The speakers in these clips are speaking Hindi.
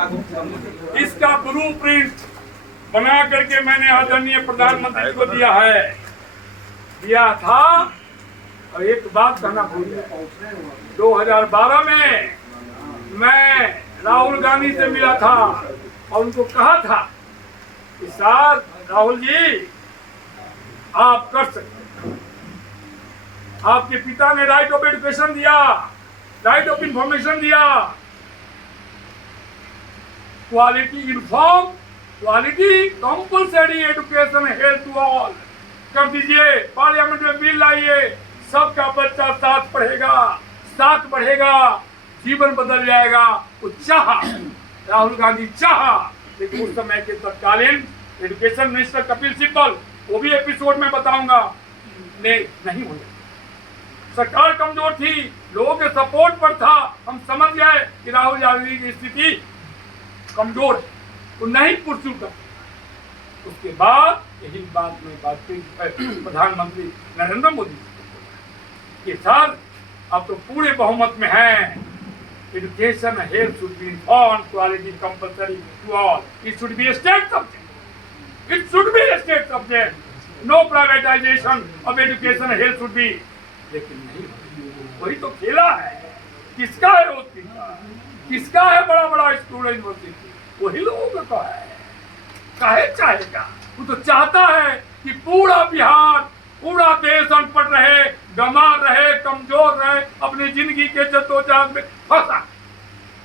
इसका ब्लूप्रिंट बना करके मैंने आदरणीय प्रधानमंत्री को दिया था। और एक बात कहना भूल गया, 2012 में मैं राहुल गांधी से मिला था और उनको कहा था कि सर राहुल जी आप कर सकते हैं, आपके पिता ने राइट ऑफ एजुकेशन दिया, राइट ऑफ इंफॉर्मेशन दिया, quality inform, quality compulsory education health to all कर दीजिए। पार्लियामेंट में बिल लाइए, सबका बच्चा साथ पढ़ेगा, साथ बढ़ेगा, जीवन बदल जाएगा। वो चाहा, राहुल गांधी चाहा, लेकिन उस समय के तत्कालीन एजुकेशन मिनिस्टर कपिल सिब्बल, वो भी एपिसोड में बताऊंगा, ने नहीं हो। सरकार कमजोर थी, लोगों के सपोर्ट पर था, हम समझ गए कि राहुल गांधी की स्थिति कमजोर है, वो नहीं पुरसू कर। उसके बाद यही बात में प्रधानमंत्री नरेंद्र मोदी कि सर अब तो पूरे बहुमत में है, education health should be inform, quality compulsory to all, it should be state subject, it should be state subject, no privatisation of education health should be. लेकिन नहीं, वही तो खेला है। किसका है वो, किसका है बड़ा बड़ा स्कूल यूनिवर्सिटी, वही लोगों का तो है। काहे चाहेगा, वो तो चाहता है कि पूरा बिहार, पूरा देश अनपढ़ रहे, गंवार रहे, कमजोर रहे, अपनी जिंदगी के जद्दोजहद में फंसा।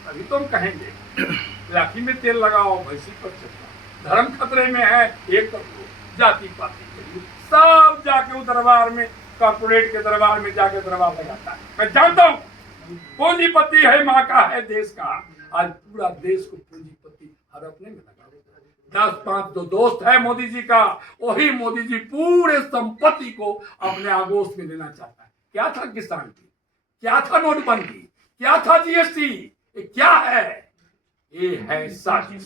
अभी तो हम कहेंगे लाठी में तेल लगाओ, भैंसी पर चलता, धर्म खतरे में है, एक कर दो, जाति पाति सब जाके उस दरबार में, कॉर्पोरेट के दरबार में जाके दरबार लगाता है। मैं जानता हूँ पूंजीपति है, माँ का है देश का। आज पूरा देश को पूंजीपति हड़पने में लगा। 10-5 जो दोस्त है मोदी जी का, वही मोदी जी पूरे संपत्ति को अपने आगोश में लेना चाहता है। क्या था किसान की, क्या था नोटबंदी, क्या था जीएसटी, ये क्या है? ये है साजिश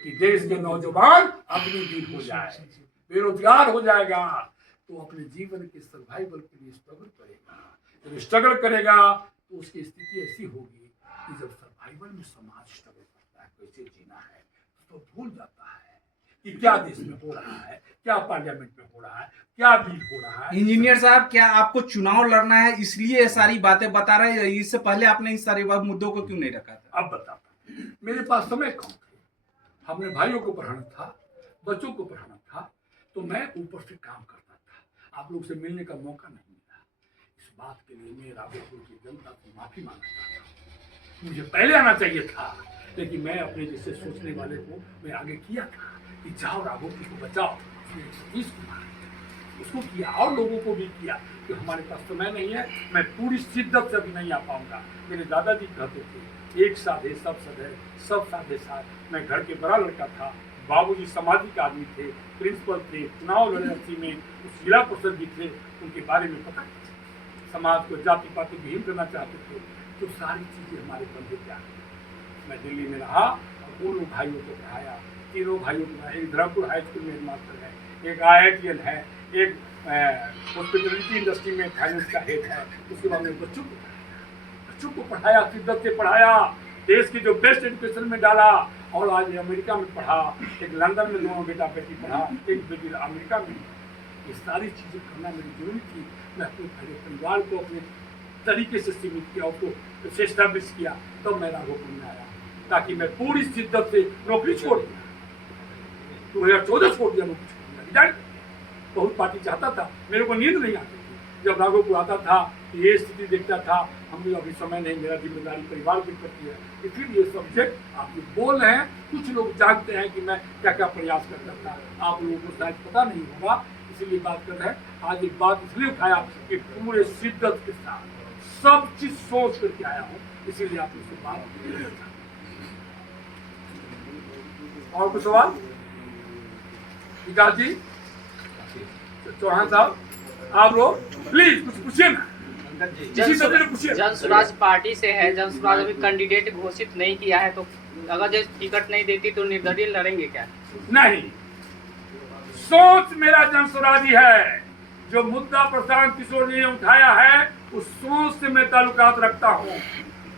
कि देश के नौजवान अपनी जीत हो जाए, बेरोजगार हो जाएगा, तो अपने जीवन के सर्वाइवल के लिए स्ट्रगल करेगा। जब स्ट्रगल करेगा तो उसकी स्थिति ऐसी होगी कि जब सर्वाइवल में समाज स्ट्रगल करता है, कैसे जीना है, तो भूल जाता है कि क्या देश में हो रहा है, क्या पार्लियामेंट में हो रहा है, क्या बिल हो रहा है। इंजीनियर साहब, क्या आपको चुनाव लड़ना है इसलिए ये सारी बातें बता रहे हैं? इससे पहले आपने इस सारे मुद्दों को क्यों नहीं रखा था? अब बताता, मेरे पास समय कम थे, हमने भाइयों को पढ़ाना था, बच्चों को पढ़ाना था, तो मैं ऊपर से काम करता था, आप लोग से मिलने का मौका नहीं मिला। इस बात के लिए मैं राघोपुर की जनता से माफी मांगता था। मुझे पहले आना चाहिए था, लेकिन मैं अपने जैसे सोचने वाले को मैं आगे किया था कि जाओ राघोपुर को बचाओ, उसको किया और लोगों को भी किया कि हमारे पास समय नहीं है, मैं पूरी शिद्दत से अभी नहीं आ पाऊंगा। मेरे दादाजी कहते थे एक साधे सब सधे, सब साधे साथ। मैं घर के बड़ा लड़का था, बाबूजी सामाजिक आदमी थे, प्रिंसिपल थे, चुनाव लड़े में जिला परिषद भी थे, उनके बारे में पता नहीं, समाज को जाति पाति विहीन करना चाहते थे। तो सारी चीजें हमारे बंधे क्या है। मैं दिल्ली में रहा और उन भाइयों को पढ़ाया, तीनों भाइयों को, एक धरमपुर हाई स्कूल में मास्टर है, एक IITL है, एक हॉस्पिटलिटी इंडस्ट्री में फाइनेंस का हेड है। उसके बाद में बच्चों को पढ़ाया, शिद्दत से पढ़ाया, देश की जो बेस्ट एजुकेशन में डाला। और आज अमेरिका में पढ़ा, एक लंदन में दोनों बेटा बेटी पढ़ा, एक बेटी अमेरिका में। ये सारी चीज़ें करना मेरी जरूरी थी। मैं अपने परिवार को अपने तरीके से सीमित किया, उसको एस्टैब्लिश किया, तब तो मैं राघोपुर में आया, ताकि मैं पूरी शिद्दत से नौकरी छोड़ दिया। 2014 छोड़ दिया, नौकरी छोड़ दिया। बहुत पार्टी चाहता था, मेरे को नींद नहीं आती थी जब राघोपुर आता था, ये स्थिति देखता था। हम लोग अभी समय नहीं, मेरा जिम्मेदारी परिवार की करती है, इसलिए ये सब्जेक्ट आप लोग बोल रहे हैं। कुछ लोग जानते हैं कि मैं क्या क्या प्रयास करता था, आप लोगों को शायद पता नहीं होगा, इसीलिए बात कर रहे हैं। आज एक बात इसलिए उठाया कि पूरे शिद्दत के साथ सब चीज सोच करके आया हूँ, इसीलिए आप इससे बात। और कुछ सवाल विकास जी, चौहान साहब, आप लोग प्लीज कुछ पूछिए ना। जन स्वराज पार्टी से है, जन स्वराज अभी कैंडिडेट घोषित नहीं किया है, तो अगर जैसे टिकट नहीं देती तो निर्दलीय लड़ेंगे क्या? नहीं, सोच मेरा जन स्वराजी है। जो मुद्दा प्रशांत किशोर जी ने उठाया है, उस सोच से मैं ताल्लुकात रखता हूँ।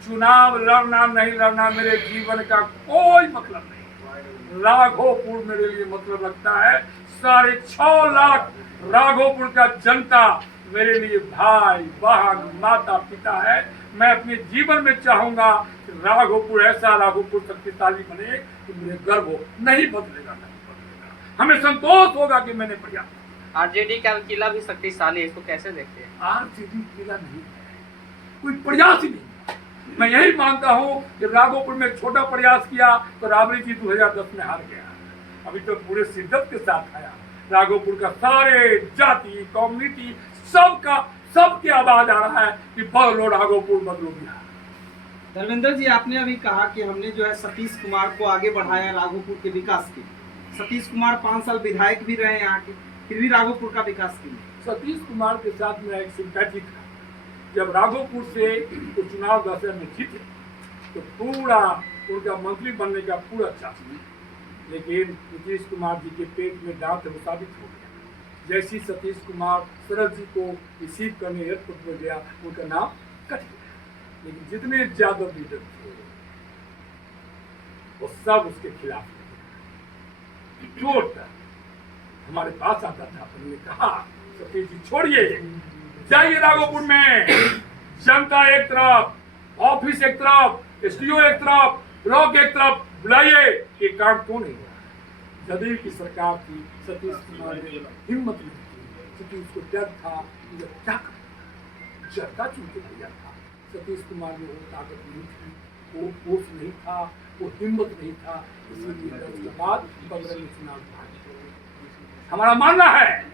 चुनाव लड़ना नहीं लड़ना मेरे जीवन का कोई मतलब नहीं। राघोपुर मेरे लिए मतलब रखता है। 6.5 लाख राघोपुर का जनता मेरे लिए भाई बहन माता पिता है। मैं अपने जीवन में चाहूंगा कि राघोपुर ऐसा राघोपुर शक्तिशाली बने कि मुझे गर्व हो। नहीं बदलेगा, नहीं बदलेगा। हमें संतोष होगा कि मैंने प्रयास। आरजेडी का किला भी शक्तिशाली है, इसको कैसे देखते हैं? आरजेडी किला नहीं है, कोई प्रयास ही नहीं। मैं यही मानता हूँ कि राघोपुर में छोटा प्रयास किया तो राबड़ी जी 2010 में हार गया। अभी तो पूरे शिद्दत के साथ आया। राघोपुर का सारे जाति कम्युनिटी सबकी आवाज आ रहा है कि बदलो राघोपुर, बदलो बिहार। धर्मेंद्र जी, आपने अभी कहा कि हमने जो है सतीश कुमार को आगे बढ़ाया राघोपुर के विकास के। सतीश कुमार 5 साल विधायक भी रहे यहाँ के, फिर भी राघोपुर का विकास क्यों? सतीश कुमार के साथ मेरा एक सिंपैथी था। जब राघोपुर से तो चुनाव दशा में जीते तो पूरा उनका मंत्री बनने का पूरा चांस था, लेकिन नीतीश कुमार जी के पेट में दांत वो साबित हो गया। जैसी सतीश कुमार शरद जी को रिसीव करने एयरपोर्ट में गया, उनका नाम कट गया। लेकिन जितने ज्यादा लीडर थे वो सब उसके खिलाफ थे। चोट हमारे पास आता था, हमने कहा सतीश जी छोड़िए, जाइए राघोपुर में। जनता एक तरफ, ऑफिस एक तरफ, एसडीओ एक तरफ, ब्लॉक एक तरफ, बुलाइए। ये काम क्यों नहीं हुआ? जदयू की सरकार थी, सतीश कुमार ने हिम्मत नहीं की, क्योंकि उसको डर था कि जब क्या जनता चुनके दिया था। सतीश कुमार में वो ताकत नहीं थी, वो फोर्स नहीं था, वो हिम्मत नहीं था। इसीलिए 10 के बाद 15 में चुनाव हमारा मानना है